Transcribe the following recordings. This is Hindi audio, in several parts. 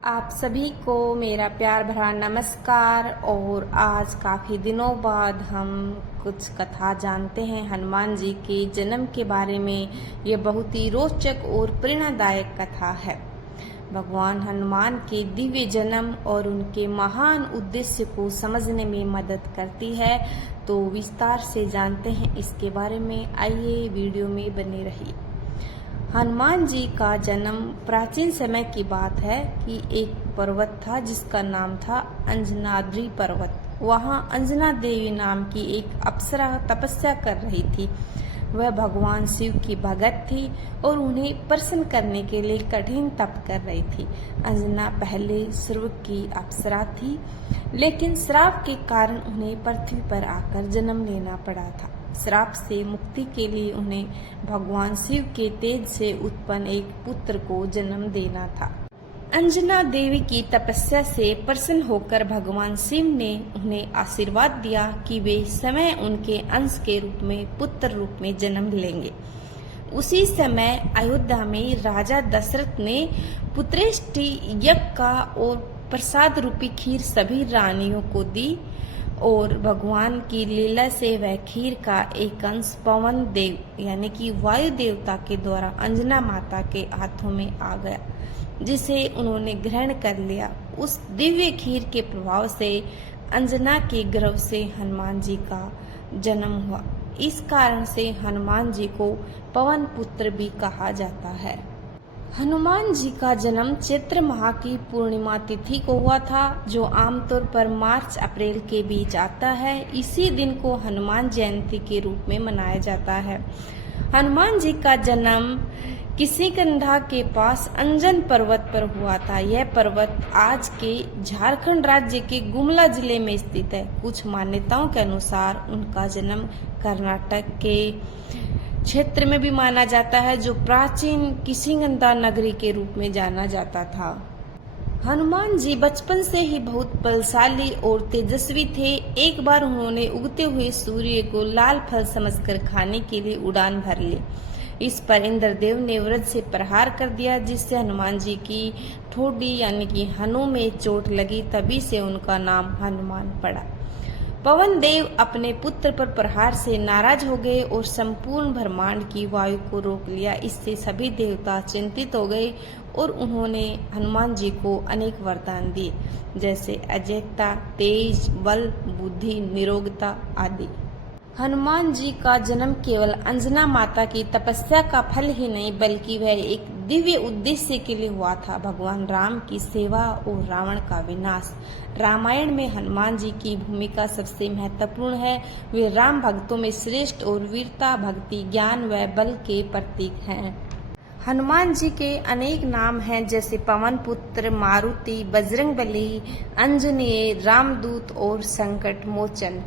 आप सभी को मेरा प्यार भरा नमस्कार। और आज काफ़ी दिनों बाद हम कुछ कथा जानते हैं हनुमान जी के जन्म के बारे में। ये बहुत ही रोचक और प्रेरणादायक कथा है। भगवान हनुमान के दिव्य जन्म और उनके महान उद्देश्य को समझने में मदद करती है। तो विस्तार से जानते हैं इसके बारे में, आइए वीडियो में बने रहिए। हनुमान जी का जन्म प्राचीन समय की बात है कि एक पर्वत था जिसका नाम था अंजनाद्रि पर्वत। वहाँ अंजना देवी नाम की एक अप्सरा तपस्या कर रही थी। वह भगवान शिव की भगत थी और उन्हें प्रसन्न करने के लिए कठिन तप कर रही थी। अंजना पहले स्वर्ग की अप्सरा थी, लेकिन श्राप के कारण उन्हें पृथ्वी पर आकर जन्म लेना पड़ा था। श्राप से मुक्ति के लिए उन्हें भगवान शिव के तेज से उत्पन्न एक पुत्र को जन्म देना था। अंजना देवी की तपस्या से प्रसन्न होकर भगवान शिव ने उन्हें आशीर्वाद दिया कि वे समय उनके अंश के रूप में पुत्र रूप में जन्म लेंगे। उसी समय अयोध्या में राजा दशरथ ने पुत्रेष्टि यज्ञ का और प्रसाद रूपी खीर सभी रानियों को दी और भगवान की लीला से वह खीर का एक अंश पवन देव यानी कि वायु देवता के द्वारा अंजना माता के हाथों में आ गया, जिसे उन्होंने ग्रहण कर लिया। उस दिव्य खीर के प्रभाव से अंजना के गर्भ से हनुमान जी का जन्म हुआ। इस कारण से हनुमान जी को पवन पुत्र भी कहा जाता है। हनुमान जी का जन्म चैत्र माह की पूर्णिमा तिथि को हुआ था, जो आमतौर पर मार्च अप्रैल के बीच आता है। इसी दिन को हनुमान जयंती के रूप में मनाया जाता है। हनुमान जी का जन्म किष्किंधा के पास अंजन पर्वत पर हुआ था। यह पर्वत आज के झारखंड राज्य के गुमला जिले में स्थित है। कुछ मान्यताओं के अनुसार उनका जन्म कर्नाटक के क्षेत्र में भी माना जाता है, जो प्राचीन किष्किंधा नगरी के रूप में जाना जाता था। हनुमान जी बचपन से ही बहुत बलशाली और तेजस्वी थे। एक बार उन्होंने उगते हुए सूर्य को लाल फल समझकर खाने के लिए उड़ान भर ली। इस पर इंद्रदेव ने वज्र से प्रहार कर दिया, जिससे हनुमान जी की ठोड़ी यानी कि हनु में चोट लगी। तभी से उनका नाम हनुमान पड़ा। पवन देव अपने पुत्र पर प्रहार से नाराज हो गए और संपूर्ण ब्रह्मांड की वायु को रोक लिया। इससे सभी देवता चिंतित हो गए और उन्होंने हनुमान जी को अनेक वरदान दिए, जैसे अजेयता, तेज, बल, बुद्धि, निरोगता आदि। हनुमान जी का जन्म केवल अंजना माता की तपस्या का फल ही नहीं, बल्कि वह एक दिव्य उद्देश्य के लिए हुआ था, भगवान राम की सेवा और रावण का विनाश। रामायण में हनुमान जी की भूमिका सबसे महत्वपूर्ण है। वे राम भक्तों में श्रेष्ठ और वीरता, भक्ति, ज्ञान व बल के प्रतीक हैं। हनुमान जी के अनेक नाम हैं, जैसे पवन पुत्र, मारुति, बजरंगबली, आंजनेय, रामदूत और संकट मोचन।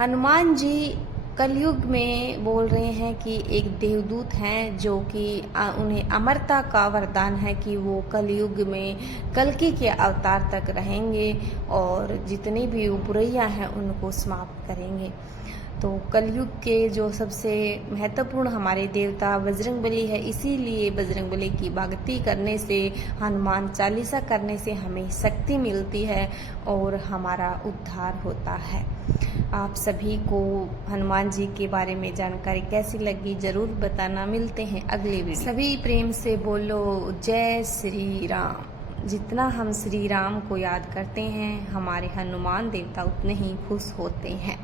हनुमान जी कलयुग में बोल रहे हैं कि एक देवदूत हैं, जो कि उन्हें अमरता का वरदान है कि वो कलयुग में कल्कि के अवतार तक रहेंगे और जितनी भी बुराइयां हैं उनको समाप्त करेंगे। तो कलयुग के जो सबसे महत्वपूर्ण हमारे देवता बजरंगबली है, इसीलिए बजरंगबली की भक्ति करने से, हनुमान चालीसा करने से हमें शक्ति मिलती है और हमारा उद्धार होता है। आप सभी को हनुमान जी के बारे में जानकारी कैसी लगी जरूर बताना। मिलते हैं अगले वीडियो। सभी प्रेम से बोलो जय श्री राम। जितना हम श्री राम को याद करते हैं, हमारे हनुमान देवता उतने ही खुश होते हैं।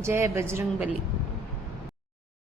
जय बजरंगबली।